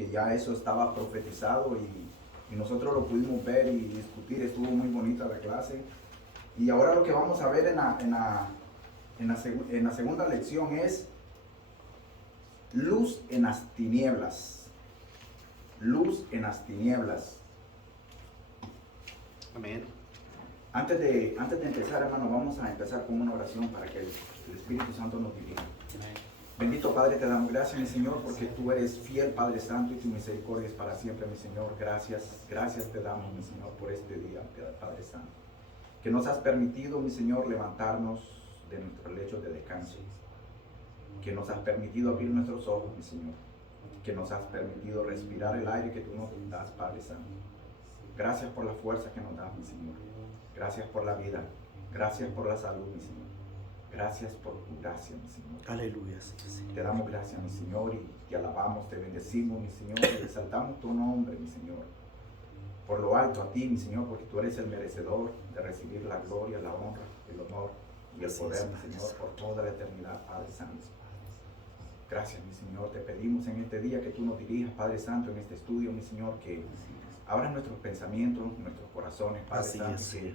que ya eso estaba profetizado y nosotros lo pudimos ver y discutir. Estuvo muy bonita la clase. Y ahora lo que vamos a ver en la segunda lección es luz en las tinieblas. Luz en las tinieblas. Amén. Antes de empezar, hermano, vamos a empezar con una oración para que el Espíritu Santo nos dirija. Amén. Bendito Padre, te damos gracias, mi Señor, porque tú eres fiel, Padre Santo, y tu misericordia es para siempre, mi Señor. Gracias te damos, mi Señor, por este día, Padre Santo. Que nos has permitido, mi Señor, levantarnos de nuestros lechos de descanso. Que nos has permitido abrir nuestros ojos, mi Señor. Que nos has permitido respirar el aire que tú nos das, Padre Santo. Gracias por la fuerza que nos das, mi Señor. Gracias por la vida. Gracias por la salud, mi Señor. Gracias por tu gracia, mi Señor. Aleluya. Te damos gracias, mi Señor, y te alabamos, te bendecimos, mi Señor, y exaltamos tu nombre, mi Señor. Por lo alto a ti, mi Señor, porque tú eres el merecedor de recibir la gloria, la honra, el honor y el poder, mi Señor, por toda la eternidad, Padre Santo. Gracias, mi Señor. Te pedimos en este día que tú nos dirijas, Padre Santo, en este estudio, mi Señor, que abras nuestros pensamientos, nuestros corazones, Padre Santo, y que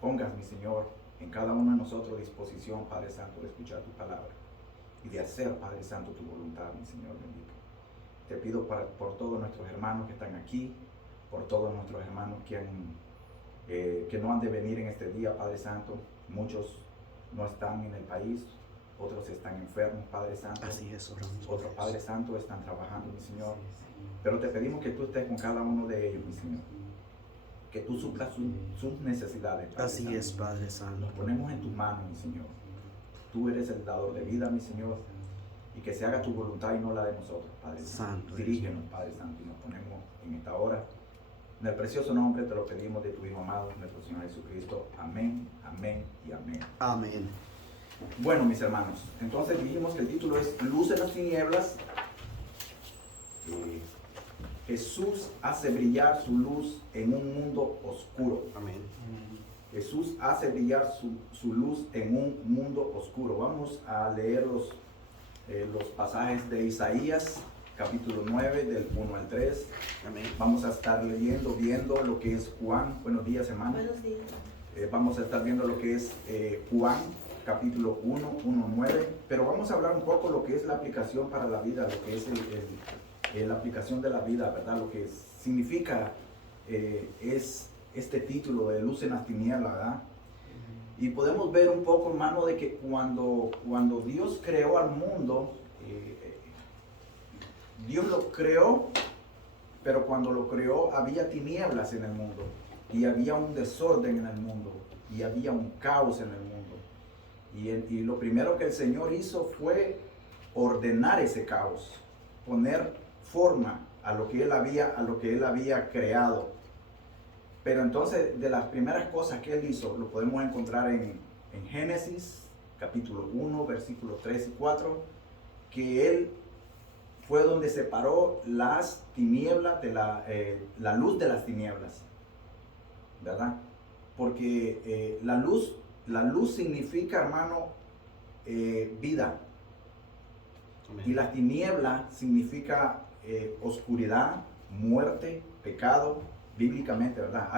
pongas, mi Señor, en cada uno de nosotros disposición, Padre Santo, de escuchar tu palabra y de hacer, Padre Santo, tu voluntad, mi Señor bendito. Te pido por todos nuestros hermanos que están aquí, por todos nuestros hermanos que no han de venir en este día, Padre Santo. Muchos no están en el país, otros están enfermos, Padre Santo. Así es, oramos. Otros, Padre Santo, están trabajando, mi Señor. Pero te pedimos que tú estés con cada uno de ellos, mi Señor. Que tú suplas sus necesidades, Padre Así Santo. es, Padre Santo. Nos ponemos en tus manos, mi Señor. Tú eres el dador de vida, mi Señor. Y que se haga tu voluntad y no la de nosotros, Padre Santo. Dirígenos, Padre Santo, y nos ponemos en esta hora. En el precioso nombre te lo pedimos de tu Hijo amado, nuestro Señor Jesucristo. Amén, amén y amén. Amén. Bueno, mis hermanos, entonces dijimos que el título es Luz en las tinieblas. Jesús hace brillar su luz en un mundo oscuro. Amén. Jesús hace brillar su luz en un mundo oscuro. Vamos a leer los pasajes de Isaías, capítulo 9, del 1 al 3. Amén. Vamos a estar viendo lo que es Juan. Buenos días, hermano. Buenos días. Vamos a estar viendo lo que es Juan, capítulo 1, 9. Pero vamos a hablar un poco lo que es la aplicación para la vida, lo que es la aplicación de la vida, ¿verdad? Lo que significa es este título de Luz en las tinieblas, ¿verdad? Y podemos ver un poco, hermano, de que cuando Dios creó al mundo, Dios lo creó, pero cuando lo creó había tinieblas en el mundo, y había un desorden en el mundo, y había un caos en el mundo. Y lo primero que el Señor hizo fue ordenar ese caos, poner forma a lo que Él había creado. Pero entonces, de las primeras cosas que Él hizo, lo podemos encontrar en Génesis, capítulo 1, versículos 3 y 4, que Él fue donde separó las tinieblas de la luz de las tinieblas, ¿verdad? Porque la luz significa, hermano, vida. Amén. Y la tiniebla significa oscuridad, muerte, pecado, bíblicamente, ¿verdad?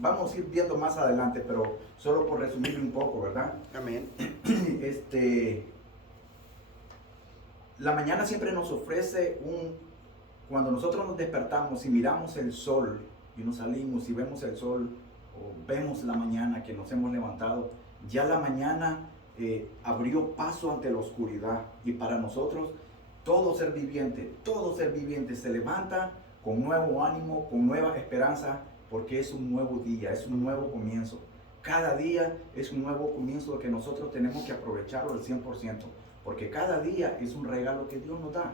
Vamos a ir viendo más adelante, pero solo por resumir un poco, ¿verdad? Amén. La mañana siempre nos ofrece cuando nosotros nos despertamos y miramos el sol y nos salimos y vemos el sol o vemos la mañana que nos hemos levantado, ya la mañana abrió paso ante la oscuridad, y para nosotros todo ser viviente se levanta con nuevo ánimo, con nueva esperanza, porque es un nuevo día, es un nuevo comienzo. Cada día es un nuevo comienzo que nosotros tenemos que aprovecharlo al 100%, porque cada día es un regalo que Dios nos da.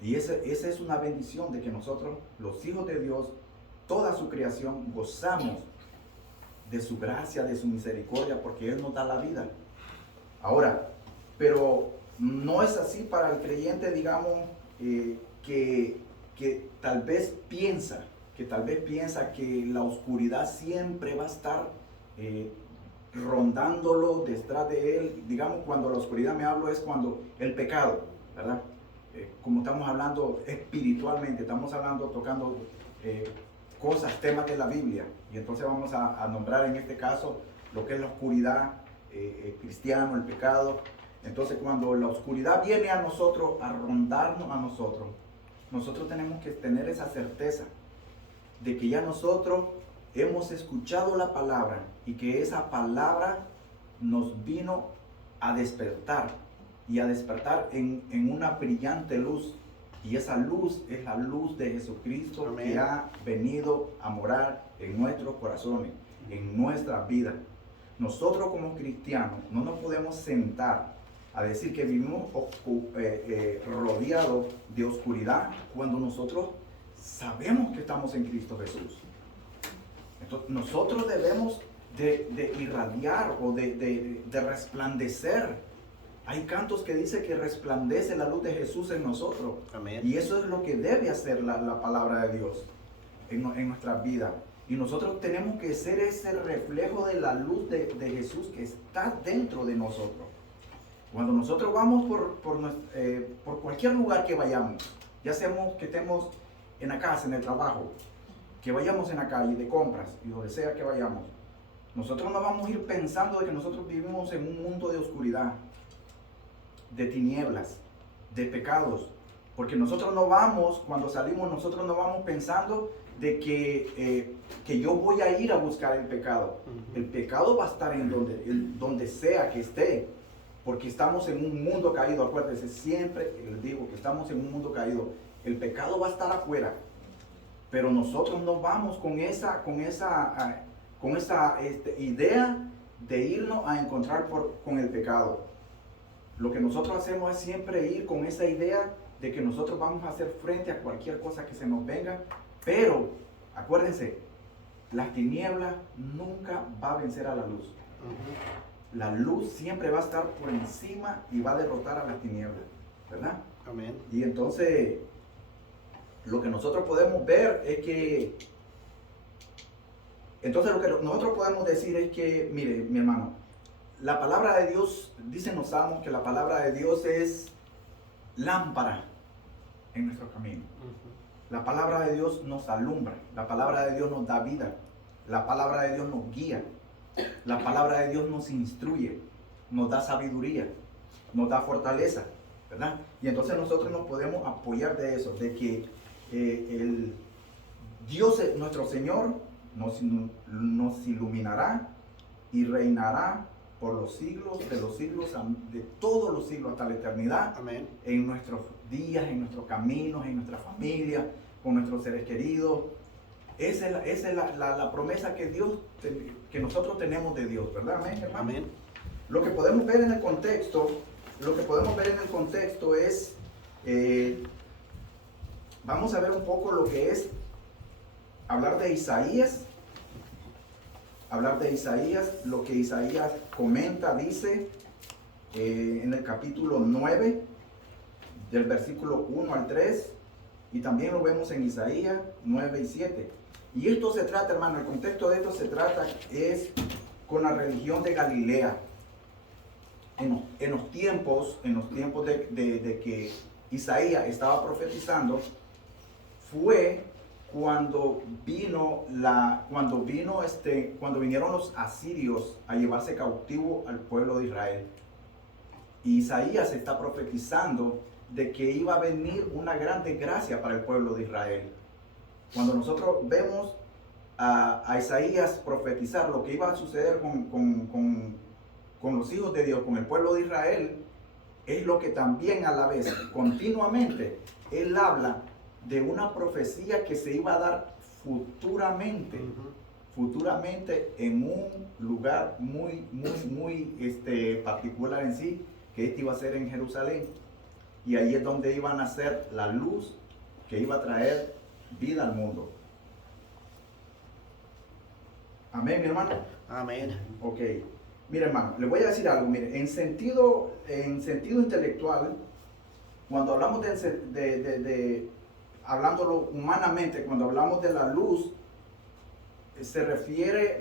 Y esa es una bendición de que nosotros, los hijos de Dios, toda su creación, gozamos de su gracia, de su misericordia, porque Él nos da la vida. Ahora, pero no es así para el creyente, digamos, que tal vez piensa que la oscuridad siempre va a estar rondándolo detrás de él. Digamos, cuando la oscuridad me hablo es cuando el pecado, ¿verdad? como estamos hablando espiritualmente, estamos hablando, tocando cosas, temas de la Biblia. Y entonces vamos a nombrar en este caso lo que es la oscuridad, cristiano, el pecado. Entonces cuando la oscuridad viene a nosotros, a rondarnos a nosotros, nosotros tenemos que tener esa certeza de que ya nosotros hemos escuchado la palabra y que esa palabra nos vino a despertar y a despertar en una brillante luz. Y esa luz es la luz de Jesucristo. Amén. Que ha venido a morar en nuestros corazones, en nuestra vida. Nosotros como cristianos no nos podemos sentar a decir que vivimos rodeados de oscuridad cuando nosotros sabemos que estamos en Cristo Jesús. Entonces nosotros debemos de irradiar o de resplandecer. Hay cantos que dicen que resplandece la luz de Jesús en nosotros. Amén. Y eso es lo que debe hacer la palabra de Dios en nuestra vida. Y nosotros tenemos que ser ese reflejo de la luz de Jesús que está dentro de nosotros. Cuando nosotros vamos por cualquier lugar que vayamos, ya seamos que estemos en la casa, en el trabajo, que vayamos en la calle de compras y donde sea que vayamos, nosotros no vamos a ir pensando de que nosotros vivimos en un mundo de oscuridad, de tinieblas, de pecados, porque nosotros no vamos, cuando salimos, nosotros no vamos pensando de que yo voy a ir a buscar el pecado. El pecado va a estar en donde sea que esté, porque estamos en un mundo caído. Acuérdense, siempre les digo que estamos en un mundo caído. El pecado va a estar afuera, pero nosotros no vamos con esa idea de irnos a encontrar con el pecado. Lo que nosotros hacemos es siempre ir con esa idea de que nosotros vamos a hacer frente a cualquier cosa que se nos venga, pero acuérdense, las tinieblas nunca va a vencer a la luz. La luz siempre va a estar por encima y va a derrotar a las tinieblas, ¿verdad? Amén. Y entonces, lo que nosotros podemos ver es que, entonces lo que nosotros podemos decir es que, mire, mi hermano, la palabra de Dios, dicen los salmos que la palabra de Dios es lámpara en nuestro camino. La palabra de Dios nos alumbra, la palabra de Dios nos da vida, la palabra de Dios nos guía, la palabra de Dios nos instruye, nos da sabiduría, nos da fortaleza, ¿verdad? Y entonces nosotros nos podemos apoyar de eso, de que el Dios, nuestro Señor, nos iluminará y reinará por los siglos de los siglos, de todos los siglos hasta la eternidad. Amén. En nuestros días, en nuestros caminos, en nuestra familia, con nuestros seres queridos. Esa es la promesa que nosotros tenemos de Dios, ¿verdad? Amén, hermano. Amén. Lo que podemos ver en el contexto es, vamos a ver un poco lo que es hablar de Isaías. Lo que Isaías comenta, dice en el capítulo 9, del versículo 1 al 3, y también lo vemos en Isaías 9 y 7. Y esto se trata, hermano, el contexto de esto se trata es con la religión de Galilea. En los tiempos de que Isaías estaba profetizando, fue cuando vinieron los asirios a llevarse cautivo al pueblo de Israel. Y Isaías está profetizando de que iba a venir una gran desgracia para el pueblo de Israel. Cuando nosotros vemos a Isaías profetizar lo que iba a suceder con los hijos de Dios, con el pueblo de Israel, es lo que también a la vez, continuamente, él habla de una profecía que se iba a dar futuramente en un lugar muy particular en sí, que iba a ser en Jerusalén. Y ahí es donde iba a nacer la luz que iba a traer vida al mundo. Amén, mi hermano. Amén. Ok. Mire, hermano, le voy a decir algo. Mire, en sentido intelectual, cuando hablamos hablándolo humanamente, cuando hablamos de la luz,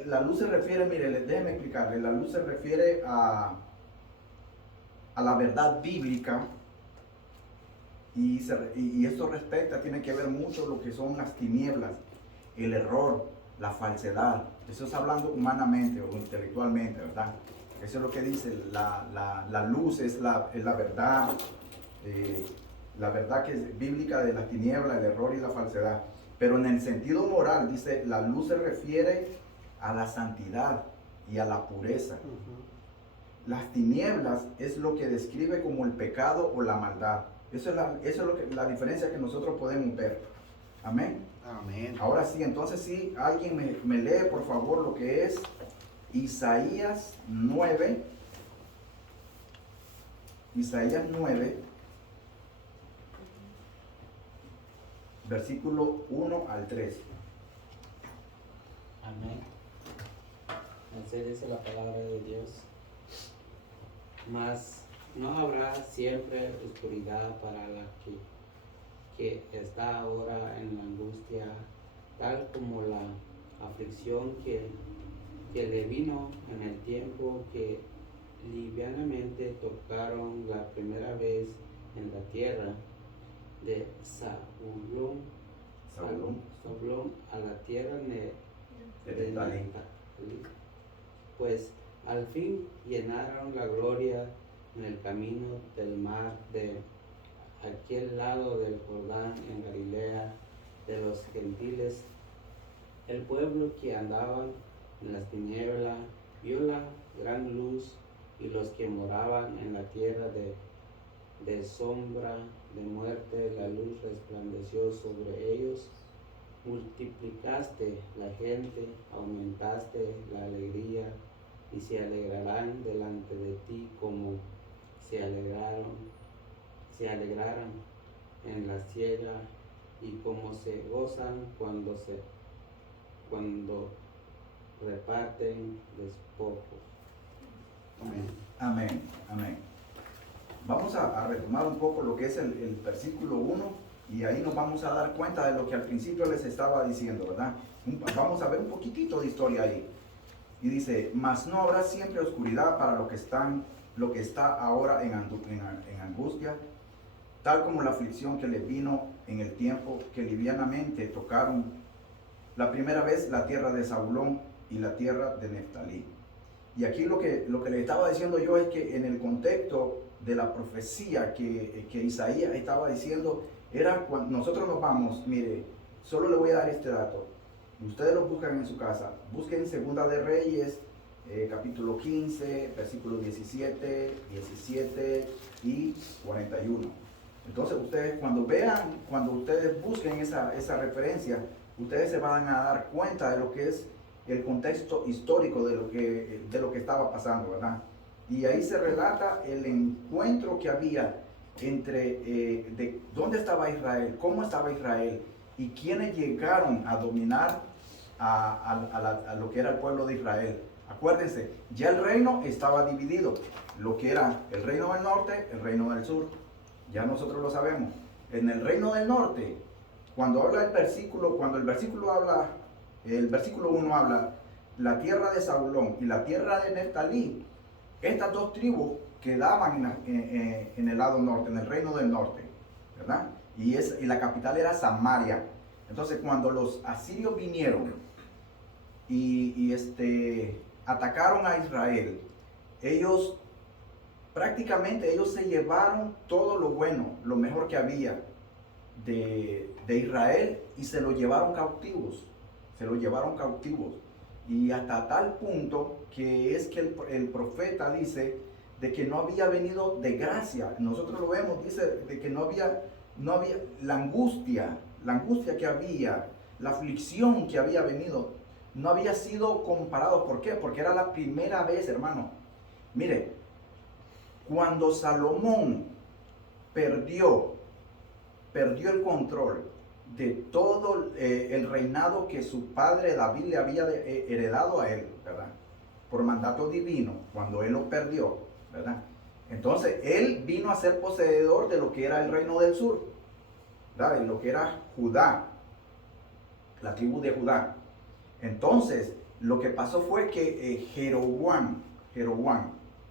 la luz se refiere, mire, déjeme explicarle, la luz se refiere a la verdad bíblica y esto tiene que ver mucho lo que son las tinieblas, el error, la falsedad. Eso es hablando humanamente o intelectualmente, ¿verdad? Eso es lo que dice, la luz es la verdad, la verdad que es bíblica de las tinieblas, el error y la falsedad. Pero en el sentido moral, dice, la luz se refiere a la santidad y a la pureza. Las tinieblas es lo que describe como el pecado o la maldad. Eso es la diferencia que nosotros podemos ver. Amén. Amén. Ahora sí, entonces sí, alguien me lee por favor lo que es Isaías 9. Isaías 9, versículo 1 al 3. Amén. Así dice la palabra de Dios. Mas no habrá siempre oscuridad para la que está ahora en la angustia, tal como la aflicción que le vino en el tiempo que livianamente tocaron la primera vez en la tierra de Zabulón a la tierra de Neftalí. Pues al fin llenaron la gloria en el camino del mar de aquel lado del Jordán en Galilea de los gentiles. El pueblo que andaba en las tinieblas vio la gran luz, y los que moraban en la tierra de sombra de muerte, la luz resplandeció sobre ellos. Multiplicaste la gente, aumentaste la alegría, y se alegrarán delante de ti como se alegraran en la siega, y como se gozan cuando reparten despojos. Amén. Amén, amén. Vamos a retomar un poco lo que es el versículo 1 y ahí nos vamos a dar cuenta de lo que al principio les estaba diciendo, ¿verdad? Vamos a ver un poquitito de historia ahí. Y dice, mas no habrá siempre oscuridad para lo que está ahora en angustia, tal como la aflicción que le vino en el tiempo que livianamente tocaron la primera vez la tierra de Zabulón y la tierra de Neftalí. Y aquí lo que le estaba diciendo yo es que en el contexto de la profecía que Isaías estaba diciendo, era cuando nosotros nos vamos, mire, solo le voy a dar este dato. Ustedes lo buscan en su casa. Busquen Segunda de Reyes, capítulo 15, versículos 17, 17 y 41. Entonces ustedes cuando ustedes busquen esa referencia, ustedes se van a dar cuenta de lo que es el contexto histórico de lo que estaba pasando, ¿verdad? Y ahí se relata el encuentro que había entre de dónde estaba Israel, cómo estaba Israel y quiénes llegaron a dominar a lo que era el pueblo de Israel. Acuérdense, ya el reino estaba dividido, lo que era el reino del norte, el reino del sur. Ya nosotros lo sabemos. En el reino del norte, cuando el versículo 1 habla, la tierra de Zabulón y la tierra de Neftalí, estas dos tribus quedaban en el lado norte, en el reino del norte, ¿verdad? Y la capital era Samaria. Entonces, cuando los asirios vinieron y atacaron a Israel, ellos se llevaron todo lo bueno, lo mejor que había de Israel y se lo llevaron cautivos. Y hasta tal punto que es que el profeta dice de que no había venido de gracia. Nosotros lo vemos, dice de que no había la angustia que había, la aflicción que había venido, no había sido comparado. ¿Por qué? Porque era la primera vez, hermano. Mire, cuando Salomón perdió el control de todo el reinado que su padre David le había heredado a él, ¿verdad? Por mandato divino, cuando él lo perdió, ¿verdad? Entonces, él vino a ser poseedor de lo que era el reino del sur, ¿verdad? De lo que era Judá, la tribu de Judá. Entonces, lo que pasó fue que Jeroboam,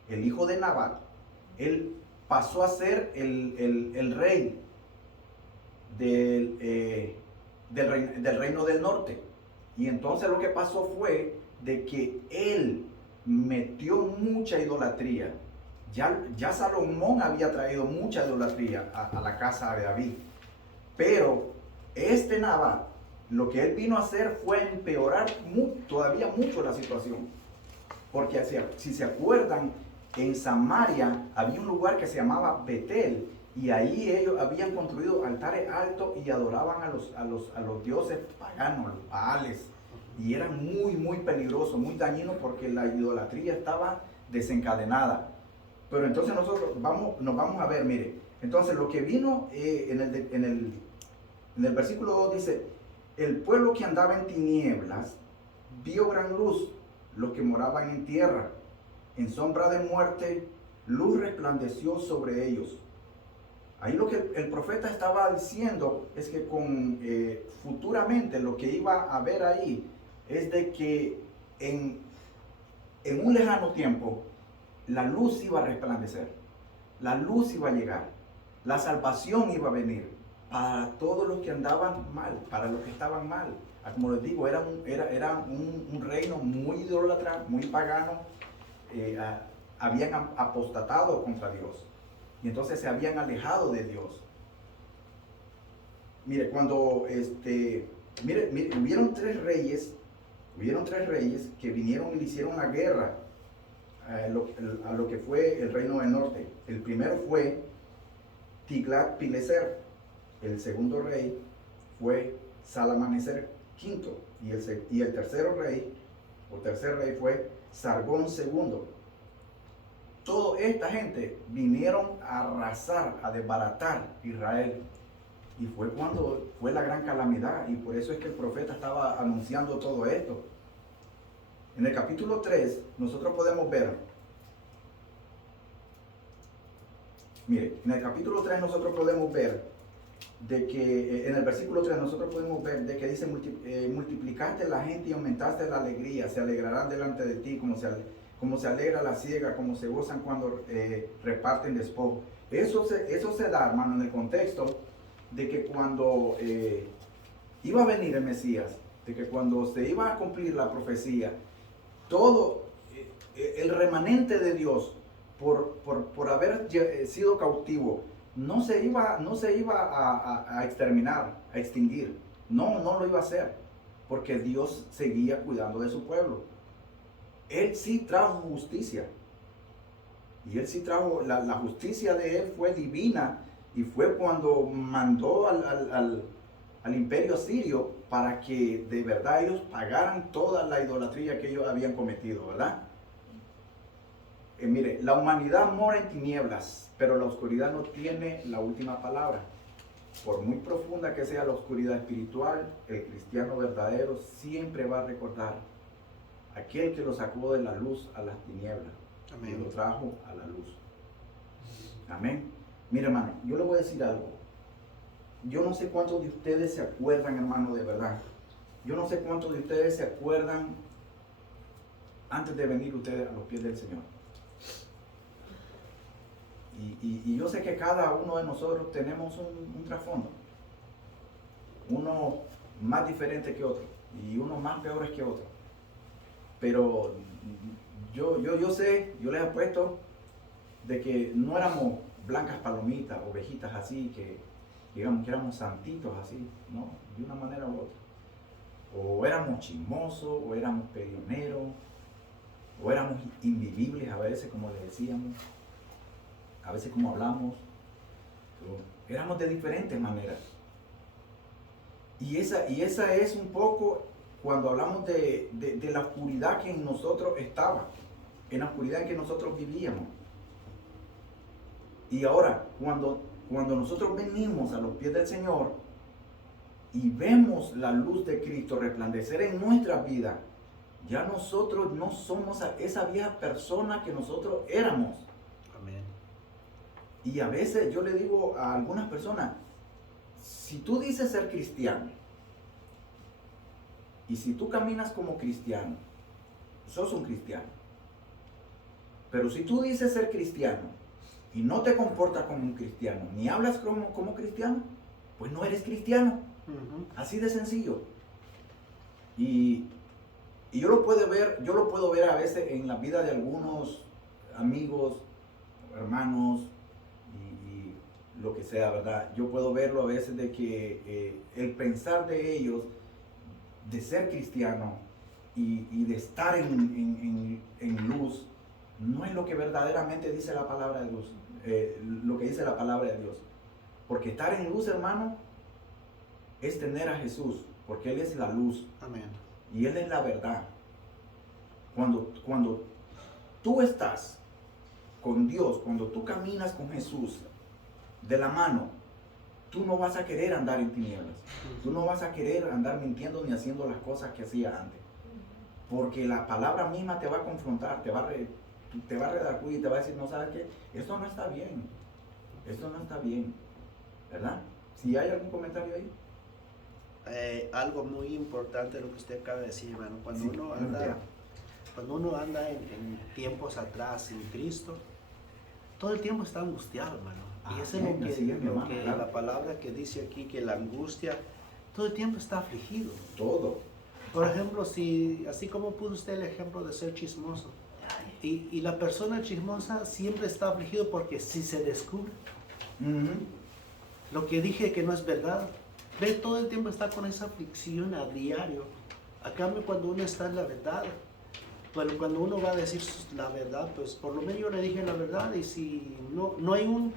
el hijo de Nabat, él pasó a ser el rey del reino del norte. Y entonces lo que pasó fue de que él metió mucha idolatría. Ya Salomón había traído mucha idolatría a la casa de David. Pero este Nabat, lo que él vino a hacer fue empeorar todavía mucho la situación. Porque si se acuerdan, en Samaria había un lugar que se llamaba Betel, y ahí ellos habían construido altares altos y adoraban a los dioses paganos, los Baales, y eran muy, muy peligrosos, muy dañinos, porque la idolatría estaba desencadenada. Pero entonces nosotros nos vamos a ver, mire, entonces lo que vino en el versículo 2 dice: el pueblo que andaba en tinieblas vio gran luz, los que moraban en tierra, en sombra de muerte, luz resplandeció sobre ellos. Ahí lo que el profeta estaba diciendo es que futuramente lo que iba a haber ahí es de que en un lejano tiempo la luz iba a resplandecer, la luz iba a llegar, la salvación iba a venir para todos los que andaban mal, para los que estaban mal. Como les digo, era un reino muy idólatra, muy pagano. Habían apostatado contra Dios y entonces se habían alejado de Dios. Mire, cuando hubieron tres reyes que vinieron y le hicieron la guerra a lo que fue el reino del norte. El primero fue Tiglat-Pileser. El segundo rey fue Salamaneser V, y el tercer rey fue Sargón II. Toda esta gente vinieron a arrasar, a desbaratar Israel, y fue cuando fue la gran calamidad, y por eso es que el profeta estaba anunciando todo esto. En el capítulo 3 nosotros podemos ver, mire, en el capítulo 3 nosotros podemos ver de que en el versículo 3 nosotros podemos ver de que dice: multiplicaste la gente y aumentaste la alegría, se alegrarán delante de ti como se alegra la ciega, como se gozan cuando reparten despojo. Eso se da, hermano, en el contexto de que cuando iba a venir el Mesías, de que cuando se iba a cumplir la profecía, todo el remanente de Dios por haber sido cautivo no se iba a exterminar, a extinguir. No lo iba a hacer, porque Dios seguía cuidando de su pueblo. Él sí trajo justicia, y él sí trajo, la justicia de él fue divina, y fue cuando mandó al imperio asirio para que de verdad ellos pagaran toda la idolatría que ellos habían cometido, ¿verdad? Mire, la humanidad mora en tinieblas, pero la oscuridad no tiene la última palabra. Por muy profunda que sea la oscuridad espiritual, el cristiano verdadero siempre va a recordar aquel que lo sacó de la luz a las tinieblas. Amén. Y lo trajo a la luz. Amén. Mire, hermano, yo le voy a decir algo. Yo no sé cuántos de ustedes se acuerdan, hermano, de verdad. Yo no sé cuántos de ustedes se acuerdan antes de venir ustedes a los pies del Señor. Y yo sé que cada uno de nosotros tenemos un trasfondo. Uno más diferente que otro, y uno más peores que otro. Pero yo sé, yo les apuesto de que no éramos blancas palomitas, ovejitas así, que digamos que éramos santitos así, ¿no? De una manera u otra. O éramos chismosos, o éramos peleoneros, o éramos invivibles a veces, como le decíamos, a veces como hablamos, pero éramos de diferentes maneras. Y esa es un poco cuando hablamos de la oscuridad que en nosotros estaba, en la oscuridad en que nosotros vivíamos. Y ahora, cuando nosotros venimos a los pies del Señor y vemos la luz de Cristo resplandecer en nuestras vidas, ya nosotros no somos esa vieja persona que nosotros éramos. Amén. Y a veces yo le digo a algunas personas: si tú dices ser cristiano, y si tú caminas como cristiano, sos un cristiano. Pero si tú dices ser cristiano y no te comportas como un cristiano, ni hablas como cristiano, pues no eres cristiano. Ujú. Así de sencillo. Y yo lo puedo ver a veces en la vida de algunos amigos, hermanos y lo que sea, ¿verdad? Yo puedo verlo a veces de que el pensar de ellos, de ser cristiano y de estar en luz, no es lo que verdaderamente dice la palabra de Dios, lo que dice la palabra de Dios. Porque estar en luz, hermano, es tener a Jesús, porque Él es la luz. Amén. Y Él es la verdad. Cuando tú estás con Dios, cuando tú caminas con Jesús de la mano, tú no vas a querer andar en tinieblas. Tú no vas a querer andar mintiendo ni haciendo las cosas que hacía antes. Porque la palabra misma te va a confrontar, te va a redarguir y te va a decir, no, ¿sabes qué? Esto no está bien. Esto no está bien. ¿Verdad? Si hay algún comentario ahí. Algo muy importante lo que usted acaba de decir, hermano. Cuando Sí, uno anda en tiempos atrás sin Cristo, todo el tiempo está angustiado, hermano. Y eso es Amén, así es, mi hermano, claro. la palabra que dice aquí, que la angustia, todo el tiempo está afligido. Todo. Por ejemplo, así como puso usted el ejemplo de ser chismoso, y la persona chismosa siempre está afligido porque si se descubre lo que dije que no es verdad, ve, todo el tiempo está con esa aflicción a diario. A cambio, cuando uno está en la verdad, bueno, cuando uno va a decir la verdad, pues por lo menos yo le dije la verdad, y si no hay un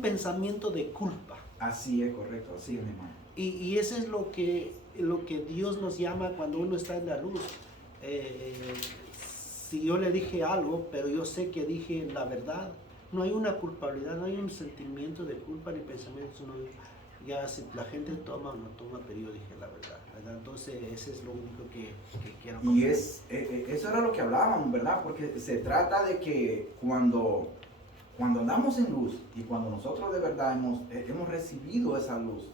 pensamiento de culpa. Así es, correcto, así es, mi hermano. Y eso es lo que Dios nos llama cuando uno está en la luz. Si yo le dije algo, pero yo sé que dije la verdad, no hay una culpabilidad, no hay un sentimiento de culpa ni pensamientos. Ya si la gente toma o no toma, pero yo dije la verdad, ¿verdad? Entonces ese es lo único que quiero Y comentar. eso era lo que hablábamos, ¿verdad? Porque se trata de que cuando andamos en luz y cuando nosotros de verdad hemos recibido esa luz,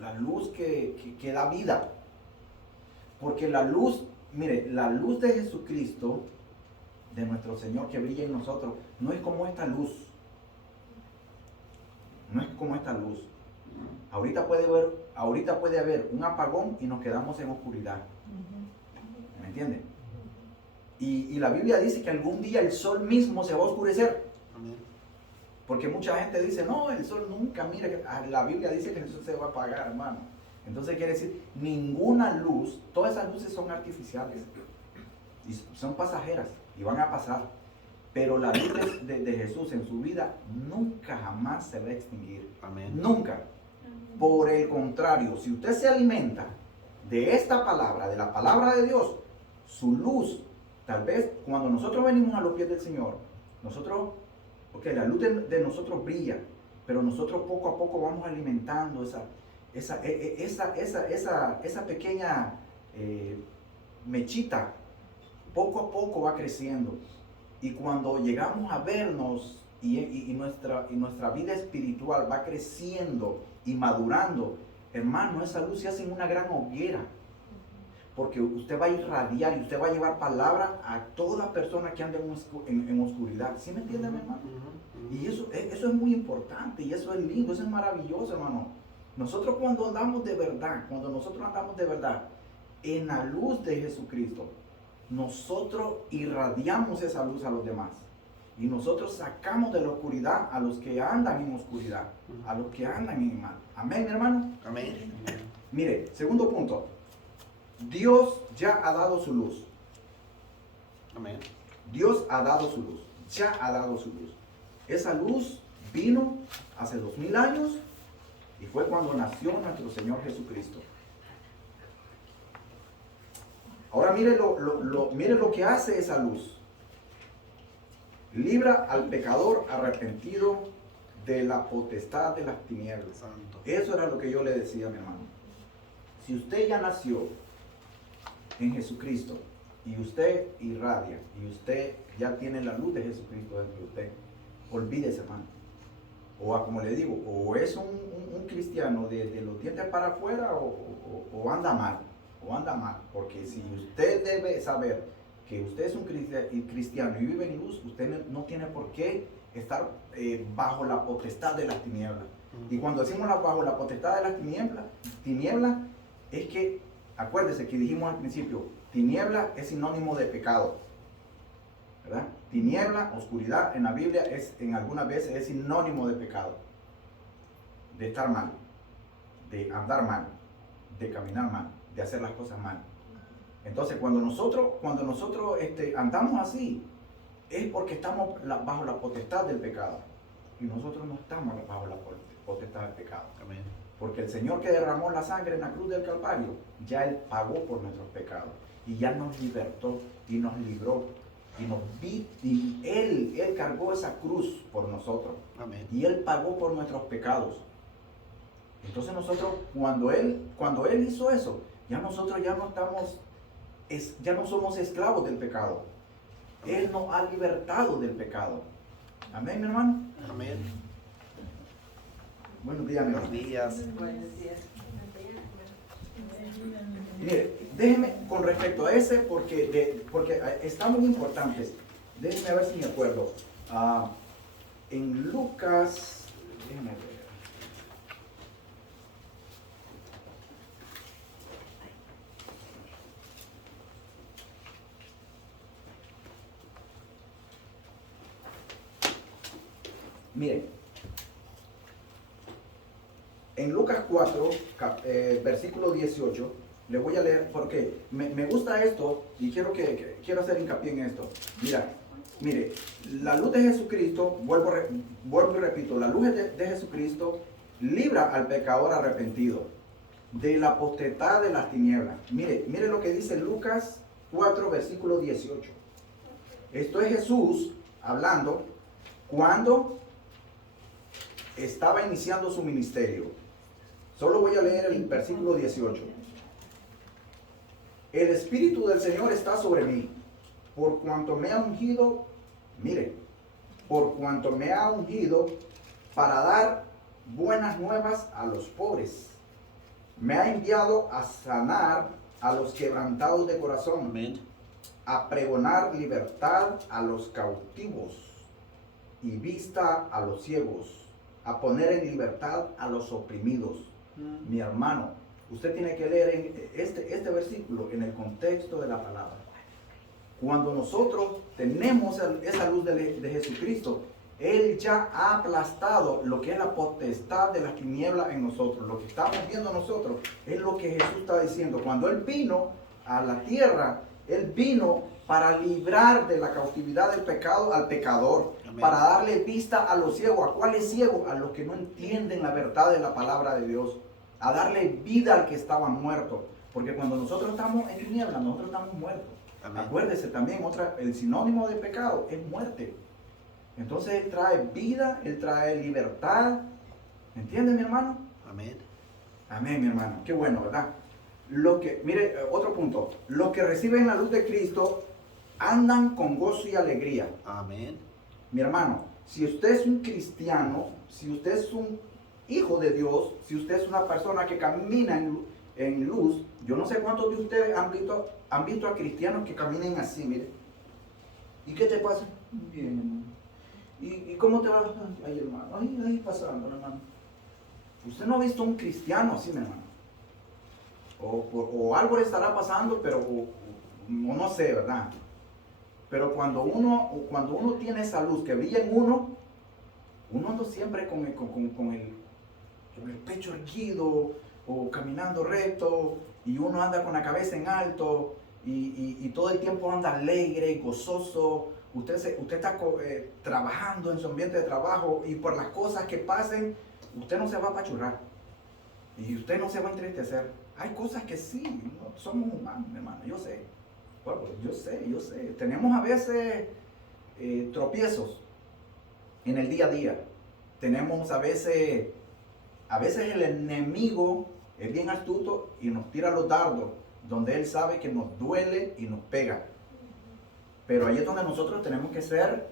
la luz que da vida. Porque la luz, mire, la luz de Jesucristo, de nuestro Señor que brilla en nosotros, no es como esta luz. No es como esta luz. Ahorita puede haber un apagón y nos quedamos en oscuridad. ¿Me entiende? Y la Biblia dice que algún día el sol mismo se va a oscurecer. Amén. Porque mucha gente dice, no, el sol nunca, mira, la Biblia dice que el sol se va a apagar, hermano. Entonces quiere decir, ninguna luz, todas esas luces son artificiales y son pasajeras y van a pasar. Pero la luz de Jesús en su vida nunca jamás se va a extinguir. Amén. Nunca. Por el contrario, si usted se alimenta de esta palabra, de la palabra de Dios, su luz, tal vez cuando nosotros venimos a los pies del Señor, la luz de nosotros brilla, pero nosotros poco a poco vamos alimentando esa pequeña mechita, poco a poco va creciendo. Y cuando llegamos a vernos y nuestra vida espiritual va creciendo y madurando, hermano, esa luz se hace en una gran hoguera. Porque usted va a irradiar y usted va a llevar palabra a toda persona que anda en oscuridad. ¿Sí me entiende, mi hermano? Y eso es muy importante y eso es lindo, eso es maravilloso, hermano. Nosotros cuando andamos de verdad, en la luz de Jesucristo, nosotros irradiamos esa luz a los demás. Y nosotros sacamos de la oscuridad a los que andan en oscuridad, a los que andan en mal. Amén, hermano. Amén. Mire, segundo punto. Dios ya ha dado su luz. Amén. Dios ha dado su luz. Ya ha dado su luz. Esa luz vino hace 2000 años y fue cuando nació nuestro Señor Jesucristo. Ahora mire lo que hace esa luz. Libra al pecador arrepentido de la potestad de las tinieblas. Santo. Eso era lo que yo le decía a mi hermano. Si usted ya nació en Jesucristo y usted irradia y usted ya tiene la luz de Jesucristo dentro de usted, olvídese, hermano. O como le digo, o es un cristiano de los dientes para afuera o anda mal. Porque si usted debe saber que usted es un cristiano y vive en luz, usted no tiene por qué estar bajo la potestad de las tinieblas. Y cuando decimos bajo la potestad de las tinieblas, es que, acuérdese que dijimos al principio, tiniebla es sinónimo de pecado, ¿verdad? Tiniebla, oscuridad, en la Biblia en algunas veces es sinónimo de pecado, de estar mal, de andar mal, de caminar mal, de hacer las cosas mal. Entonces, cuando nosotros andamos así, es porque estamos bajo la potestad del pecado. Y nosotros no estamos bajo la potestad del pecado. Amén. Porque el Señor que derramó la sangre en la cruz del Calvario, ya Él pagó por nuestros pecados. Y ya nos libertó y nos libró. Y Él cargó esa cruz por nosotros. Amén. Y Él pagó por nuestros pecados. Entonces nosotros, cuando Él hizo eso, ya nosotros ya no somos esclavos del pecado. Él nos ha libertado del pecado. Amén, mi hermano. Amén. Buenos días, mi hermano. Buenos días. Buenos días. Mire, déjeme con respecto a ese, porque está muy importante. Déjeme ver si me acuerdo. En Lucas, déjeme ver. Miren, en Lucas 4, versículo 18, le voy a leer porque me gusta esto y quiero hacer hincapié en esto. Mire, la luz de Jesucristo, vuelvo y repito, la luz de Jesucristo libra al pecador arrepentido de la potestad de las tinieblas. Mire lo que dice Lucas 4, versículo 18. Esto es Jesús hablando cuando estaba iniciando su ministerio. Solo voy a leer el versículo 18. El Espíritu del Señor está sobre mí, por cuanto me ha ungido, por cuanto me ha ungido para dar buenas nuevas a los pobres. Me ha enviado a sanar a los quebrantados de corazón. Amén. A pregonar libertad a los cautivos y vista a los ciegos, a poner en libertad a los oprimidos. Mi hermano, usted tiene que leer este versículo en el contexto de la palabra. Cuando nosotros tenemos esa luz de Jesucristo, Él ya ha aplastado lo que es la potestad de las tinieblas en nosotros. Lo que estamos viendo nosotros es lo que Jesús está diciendo. Cuando Él vino a la tierra, Él vino para librar de la cautividad del pecado al pecador. Amén. Para darle vista a los ciegos. ¿A cuáles ciegos? A los que no entienden la verdad de la palabra de Dios. A darle vida al que estaba muerto. Porque cuando nosotros estamos en tinieblas, nosotros estamos muertos. Amén. Acuérdese también, el sinónimo de pecado es muerte. Entonces Él trae vida, Él trae libertad. ¿Entiende, mi hermano? Amén. Amén, mi hermano. Qué bueno, ¿verdad? Mire, otro punto. Los que reciben la luz de Cristo andan con gozo y alegría. Amén. Mi hermano, si usted es un cristiano, si usted es un hijo de Dios, si usted es una persona que camina en luz, yo no sé cuántos de ustedes han visto a cristianos que caminen así, mire. ¿Y qué te pasa? Bien, hermano. ¿Y cómo te va? Ay, hermano, ahí pasando, hermano. Usted no ha visto un cristiano así, mi hermano. O algo le estará pasando, pero no sé, ¿verdad? Pero cuando uno tiene esa luz que brilla en uno anda siempre con el pecho erguido o caminando recto, y uno anda con la cabeza en alto y todo el tiempo anda alegre y gozoso. Usted está trabajando en su ambiente de trabajo, y por las cosas que pasen, usted no se va a apachurrar y usted no se va a entristecer. Hay cosas que sí, ¿no? Somos humanos, mi hermano, yo sé. Bueno, yo sé. Tenemos a veces tropiezos en el día a día. Tenemos a veces el enemigo es bien astuto y nos tira los dardos, donde él sabe que nos duele y nos pega. Pero ahí es donde nosotros tenemos que ser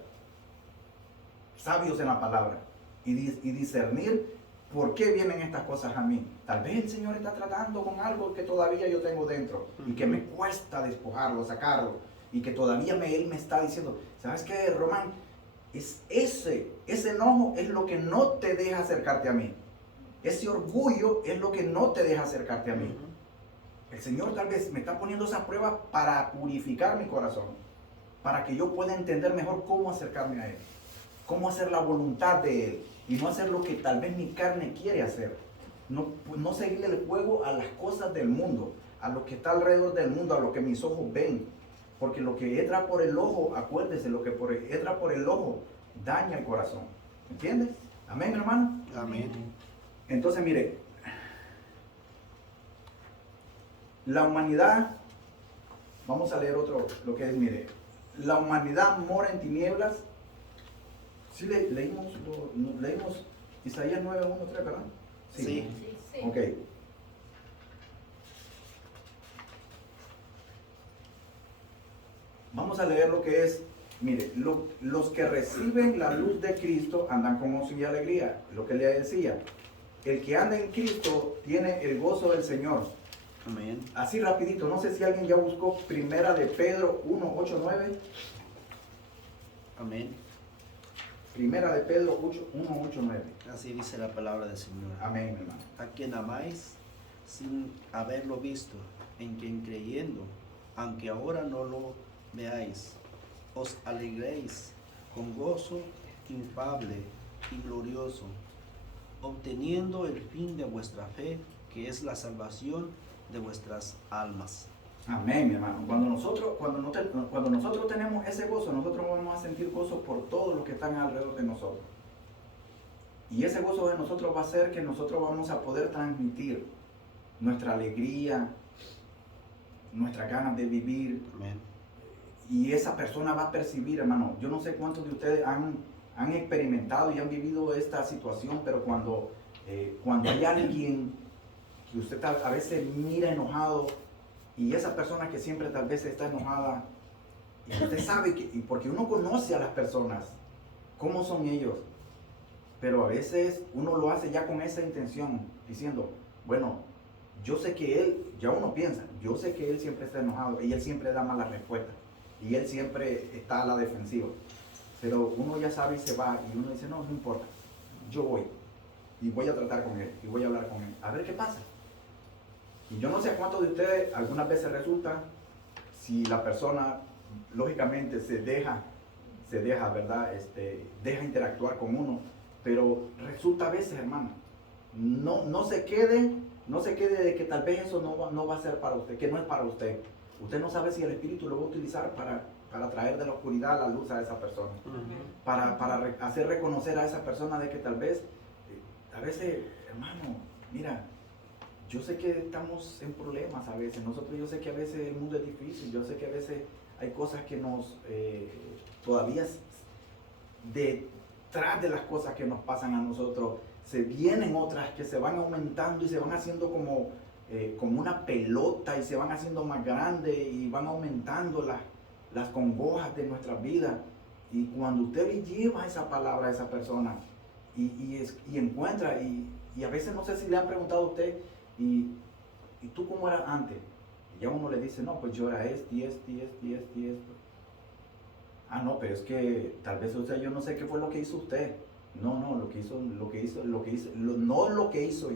sabios en la palabra y discernir por qué vienen estas cosas a mí. Tal vez el Señor está tratando con algo que todavía yo tengo dentro y que me cuesta despojarlo, sacarlo, y que todavía Él me está diciendo, ¿sabes qué, Román? ese enojo es lo que no te deja acercarte a mí. Ese orgullo es lo que no te deja acercarte a mí. El Señor tal vez me está poniendo esa prueba para purificar mi corazón, para que yo pueda entender mejor cómo acercarme a Él, cómo hacer la voluntad de Él y no hacer lo que tal vez mi carne quiere hacer. No seguirle el juego a las cosas del mundo, a lo que está alrededor del mundo, a lo que mis ojos ven. Porque lo que entra por el ojo, acuérdese, lo que entra por el ojo daña el corazón. ¿Entiendes? Amén, hermano. Amén. Entonces, mire, la humanidad, vamos a leer otro, lo que es, mire, la humanidad mora en tinieblas. Sí, leímos Isaías 9:1-3, ¿verdad? Sí. Ok. Vamos a leer lo que es, mire, los que reciben la luz de Cristo andan con gozo y alegría. Lo que le decía, el que anda en Cristo tiene el gozo del Señor. Amén. Así rapidito, no sé si alguien ya buscó Primera de Pedro 1:8-9. Amén. Primera de Pedro 1:8-9. Así dice la palabra del Señor. Amén, hermano. A quien amáis sin haberlo visto, en quien creyendo, aunque ahora no lo veáis, os alegréis con gozo infable y glorioso, obteniendo el fin de vuestra fe, que es la salvación de vuestras almas. Amén, mi hermano. Cuando nosotros tenemos ese gozo, nosotros vamos a sentir gozo por todos los que están alrededor de nosotros. Y ese gozo de nosotros va a hacer que nosotros vamos a poder transmitir nuestra alegría, nuestras ganas de vivir. Amén. Y esa persona va a percibir, hermano. Yo no sé cuántos de ustedes han experimentado y han vivido esta situación, pero cuando hay alguien que usted a veces mira enojado, y esa persona que siempre tal vez está enojada, y usted sabe que, y porque uno conoce a las personas, cómo son ellos, pero a veces uno lo hace ya con esa intención, diciendo, bueno, yo sé que él, ya uno piensa, yo sé que él siempre está enojado, y él siempre da malas respuestas, y él siempre está a la defensiva, pero uno ya sabe y se va, y uno dice, no importa, yo voy, y voy a tratar con él, y voy a hablar con él, a ver qué pasa. Y yo no sé a cuántos de ustedes algunas veces resulta, si la persona lógicamente se deja, ¿verdad? Deja interactuar con uno, pero resulta a veces, hermano, no se quede de que tal vez eso no va a ser para usted, que no es para usted. Usted no sabe si el Espíritu lo va a utilizar para traer de la oscuridad a la luz a esa persona, para hacer reconocer a esa persona de que tal vez, a veces, hermano, mira, yo sé que estamos en problemas a veces, yo sé que a veces el mundo es difícil, yo sé que a veces hay cosas que nos, todavía detrás de las cosas que nos pasan a nosotros, se vienen otras que se van aumentando y se van haciendo como una pelota y se van haciendo más grandes y van aumentando las congojas de nuestras vidas. Y cuando usted le lleva esa palabra a esa persona y encuentra, y a veces no sé si le han preguntado a usted, ¿y tú cómo eras antes? Y ya uno le dice, no, pues yo era esto. Ah, no, pero es que tal vez usted, yo no sé qué fue lo que hizo usted. No, lo que hice